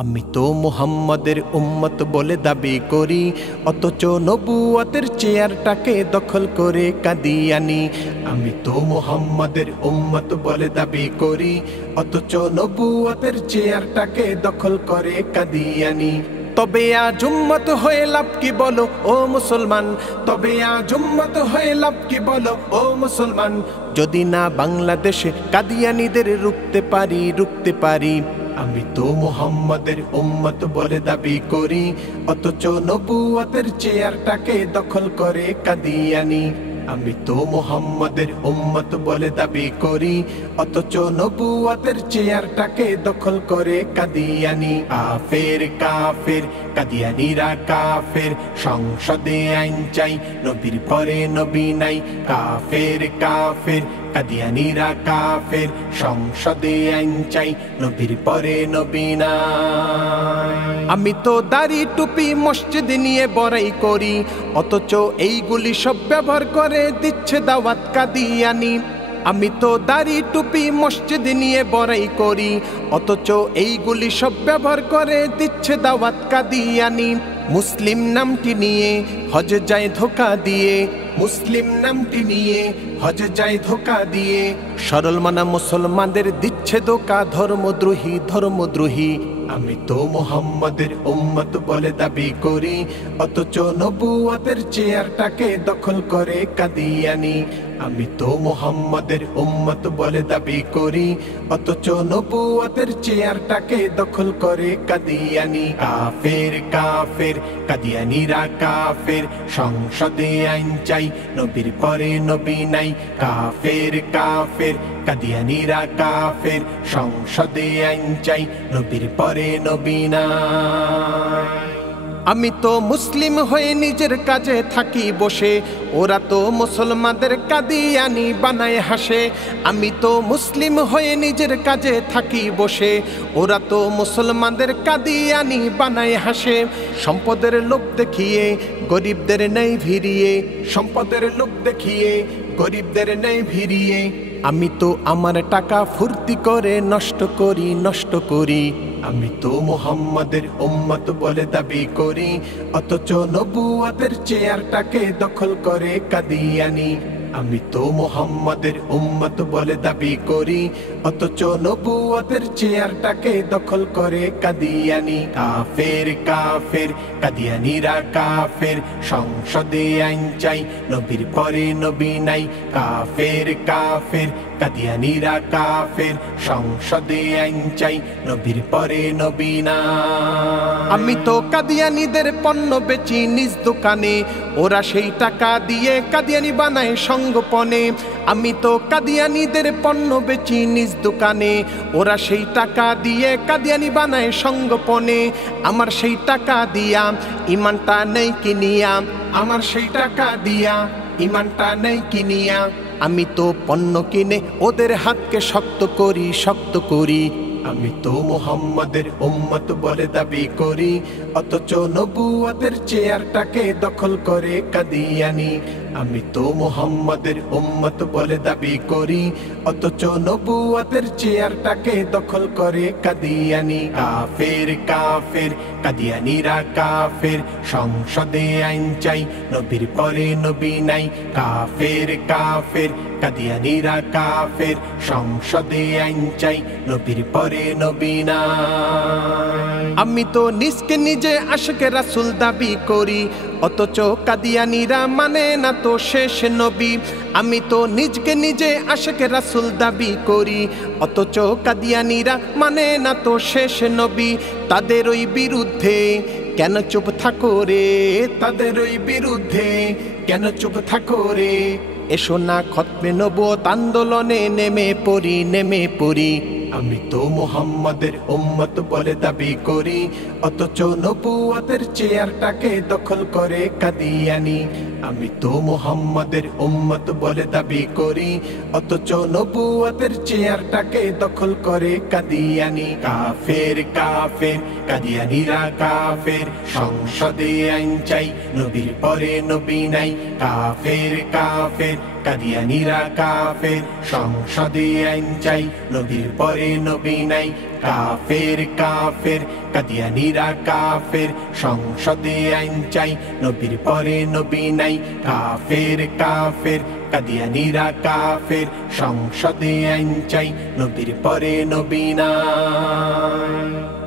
আমি তো মুহাম্মাদের উম্মত বলে দাবি করি, অথচ নবুয়তের চেয়ারটাকে দখল করে কাদিয়ানি। আমি তো মুহাম্মাদের উম্মত বলে দাবি করি, অথচ নবুয়তের চেয়ারটাকে দখল করে কাদিয়ানি। তবে আজ উম্মত হয়ে লাভ কি বলো ও মুসলমান, তবে আজ উম্মত হয়ে লাভ কি বলো ও মুসলমান, যদি না বাংলাদেশে কাদিয়ানীদের রুখতে পারি। আমি তো মুহাম্মাদের উম্মত বলে দাবি করি, অথচ নবুয়তের চেয়ারটাকে দখল করে কাদিয়ানি। আমি তো মুহাম্মাদের উম্মত বলে দাবি করি, অথচ নবুয়তের চেয়ারটাকে দখল করে কাদিয়ানি। কাফের কাফের কাদিয়ানিরা কাফের, সংসদে আইন চাই নবীর পরে নবী নাই। কাফের কাফের কাদিয়ানিরা কাফের, সংসদে আইন চাই নবীর পরে নবী নাই। আমি তো দাড়ি টুপি মসজিদ নিয়ে বড়াই করি, অথচ এইগুলি সব ব্যবহার করে দিচ্ছে দাওয়াত কাদিয়ানি। আমি তো দাড়ি টুপি মসজিদ নিয়ে বড়াই করি, অথচ এইগুলি সব ব্যবহার করে দিচ্ছে দাওয়াত কাদিয়ানি। মুসলিম নামটি নিয়ে হজ যায় ধোকা দিয়ে, মুসলিম নামটি নিয়ে হজ যায় ধোকা দিয়ে, সরল মানা মুসলমানদের দিচ্ছে ধোকা ধর্মদ্রোহী। আমি তো মুহাম্মাদের উম্মত বলে দাবি করি, অথচ নবুয়তের চেয়ারটাকে দখল করে কাদিয়ানি। আমি তো মুহাম্মাদের উম্মত বলে দাবি করি, অথচ নবুয়তের চেয়ারটাকে দখল করে কাদিয়ানি। কাফের কাফের কাদিয়ানিরা কাফের, সংসদে আইন চাই নবীর পরে নবী নাই। কাফের কাফের কাদিয়ানিরা কাফের, সংসদে আইন চাই নবীর পরে নবী নাই। আমি তো মুসলিম হয়ে নিজের কাজে থাকি বসে, ওরা তো মুসলমানদের কাদিয়ানি বানায় হাসে। আমি তো মুসলিম হয়ে নিজের কাজে থাকি বসে, ওরা তো মুসলমানদের কাদিয়ানি বানায় হাসে। সম্পদের লোভ দেখিয়ে গরিবদের নেই ভিড়িয়ে, সম্পদের লোভ দেখিয়ে গরিবদের নেই ভিড়িয়ে, আমি তো আমার টাকা ফুর্তি করে নষ্ট করি। আমি তো মুহাম্মাদের উম্মত বলে দাবি করি, অথচ নবুয়তের চেয়ারটাকে দখল করে কাদিয়ানি। আমি তো মুহাম্মাদের উম্মত বলে দাবি করি, অথচ নবুয়তের চেয়ারটাকে দখল করে কাদিয়ানি। কাফের কাফের কাদিয়ানিরা কাফের, সংসদে আইন চাই নবীর পরে নবী নাই। কাফের কাফের কাদিয়ানিরা কাফের, সংসদে আইন চাই নবীর পরে নবী নাই। আমি তো কাদিয়ানীদের পণ্য বেচি নিজ দোকানে, ওরা সেই টাকা দিয়ে কাদিয়ানি বানায় সঙ্গোপনে। আমি তো কাদিয়ানীদের পণ্য বেচি নিজ দোকানে, ওরা সেই টাকা দিয়ে কাদিয়ানি বানায় সঙ্গোপনে। আমার সেই টাকা দিয়া ইমানটা নেই কিনিয়া, আমার সেই টাকা দিয়া ইমানটা নেই কিনিয়া। আমি তো পণ্য কিনে ওদের হাতকে শক্ত করি। আমি তো মুহাম্মাদের উম্মত বলে দাবি করি, অথচ নবুয়তের চেয়ারটাকে দখল করে কাদিয়ানি। আমি তো মুহাম্মাদের উম্মত বলে দাবি করি, অথচ নবুয়তের চেয়ারটাকে দখল করে কাদিয়ানি। কাফের কাফের কাদিয়ানিরা কাফের, সংসদে আইন চাই নবীর পরে নবী নাই। কাফের কাফের কাদিয়ানিরা কাফের, সংসদে আইন চাই নবীর পরে নবী নাই। আমি তো নিজকে নিজে আশিকে রাসূল দাবি করি, অথচ কাদিয়ানিরা মানে না তো শেষ নবী। আমি তো নিজকে নিজে আশিকে রাসূল দাবি করি, অথচ কাদিয়ানিরা মানে না তো শেষ নবী। তাদের ওই বিরুদ্ধে কেন চুপ থাকো রে, তাদের ওই বিরুদ্ধে কেন চুপ থাকো রে। এসো না খতমে নবুয়ত আন্দোলনে নেমে পড়ি। আমি তো মুহাম্মাদের উম্মত বলে দাবি করি, অথচ নবুয়তের চেয়ারটাকে দখল করে কাদিয়ানি। আমি তো মুহাম্মাদের উম্মত বলে দাবি করি, অথচ নবুয়তের চেয়ারটাকে দখল করে কাদিয়ানি। কাফের কাফের কাদিয়ানিরা কাফের, সংসদে আইন চাই নবীর পরে নবী নাই। কাফের কাফের কাদিয়ানিরা কাফের, সংসদে আইন চাই নবীর পরে নবী নাই। কাফের কাফের কাদিয়ানীরা কাফের সংসদে আইন চাই নবীর পরে নবী নাই কাফের কাফের কাদিয়ানীরা কাফের সংসদে আইন চাই নবীর পরে নবী নাই